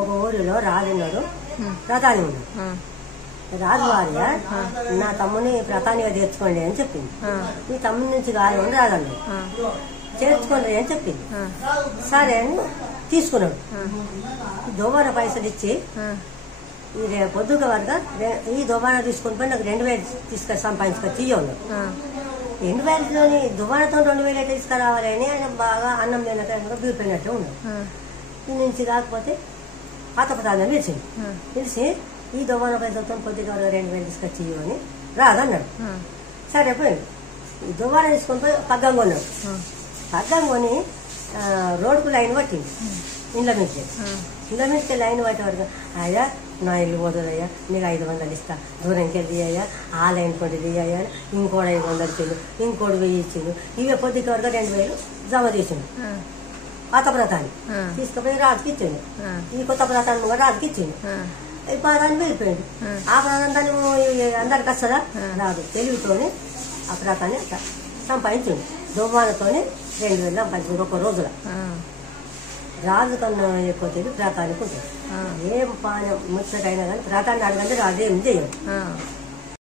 ఒక ఊరిలో రాజున్నాడు, ప్రధాని ఉన్నాడు. రాజు భార్య నా తమ్ముని ప్రధానిగా చేర్చుకోండి అని చెప్పింది. నీ తమ్ముని నుంచి కాదు అని రాజన్నాడు. చేర్చుకోండి అని చెప్పింది. సరే అని తీసుకున్నాడు. దోబాన పైసలు ఇచ్చి ఇది పొద్దుగా వరకు ఈ దోబాన తీసుకుని పోయి నాకు 2000 తీసుకొని సంపాదించుకొని తీయన్నాడు. 2000లోని దుబానతో 2000 అయితే తీసుకురావాలని ఆయన బాగా అన్నం తినక బీరిపోయినట్టు ఉన్నాడు. ఈ నుంచి కాకపోతే పాత ప్రధానం పిలిచింది. పిలిచి ఈ దుబాన పైసలతో పొద్దుగా 2000 తీసుకొచ్చి అని రాదన్నాడు. సరే పోయింది. ఈ దుబాన తీసుకొని పోయి పగ్గం కొన్నాడు. పగ్గం కొని రోడ్డుకు లైన్ పట్టింది. ఇండ్ల మీదకి లైన్ పట్టే వరకు అయ్యా నా ఇల్లు పోతుందయ్యా, నీకు 500 ఇస్తా, దూరంకి వెళ్ళి అయ్యా, ఆ లైన్ కొంటే దియ్యా, ఇంకోటి 500 ఇచ్చిండు, ఇంకోటి 1000 ఇచ్చిండు. ఇవే పొద్దుకి వరకు 2000 జమ చేసిండు. పాత ప్రధాని తీసుకుపోయి రాజుకి ఇచ్చిండు. ఈ కొత్త ప్రధాని కూడా రాజుకి ఇచ్చిండు. ఈ ప్రధాని వెళ్ళిపోయింది. ఆ ప్రధాని అందరికి వస్తుందా రాదు. తెలివితోని ఆ ప్రధాని సంపాదించిండు. దువ్వానతోని 2000 సంపాదించిండు ఒక రోజుల. రాజు కన్నా ఎక్కువ తెలివి ప్రాతానికి ఉంటుంది. ఏం పాన ముచ్చటైనా కానీ ప్రాతాన్ని అడగంటే రాజు ఏం చేయదు.